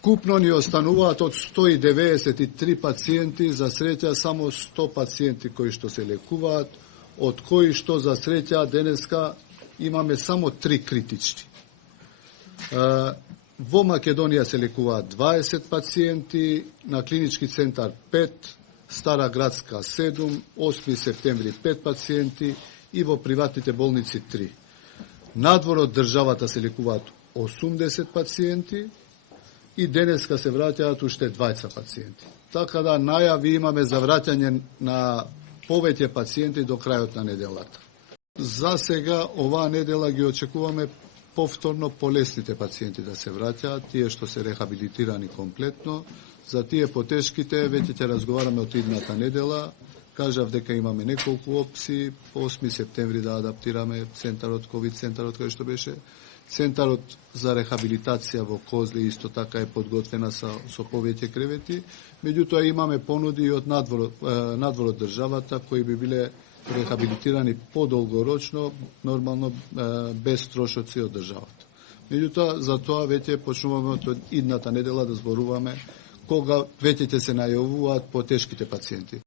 Вкупно ни остануваат од 193 пациенти, за среќа само 100 пациенти кои што се лекуваат, од кои што за среќа денеска имаме само 3 критични. Во Македонија се лекуваат 20 пациенти, на клинички центар 5, Стара Градска 7, 8 септември 5 пациенти и во приватните болници 3. Надвор од државата се лекуваат 80 пациенти и денеска се враќаат уште 20 пациенти. Така да најави имаме за враќање на повеќе пациенти до крајот на неделата. За сега оваа недела ги очекуваме повторно полесните пациенти да се враќаат, тие што се рехабилитирани комплетно. За тие потешките веќе ќе разговараме од идната недела. Кажав дека имаме неколку опции, по 8 септември да адаптираме центарот, ковид центарот кој што беше. Центарот за рехабилитација во Козле исто така е подготвена со повеќе кревети. Меѓутоа имаме понуди и од надвор од државата кои би биле рехабилитирани подолгорочно, нормално без трошоци од државата. Меѓутоа за тоа веќе почнуваме од идната недела да зборуваме кога веќе ќе се најавуваат потешките пациенти.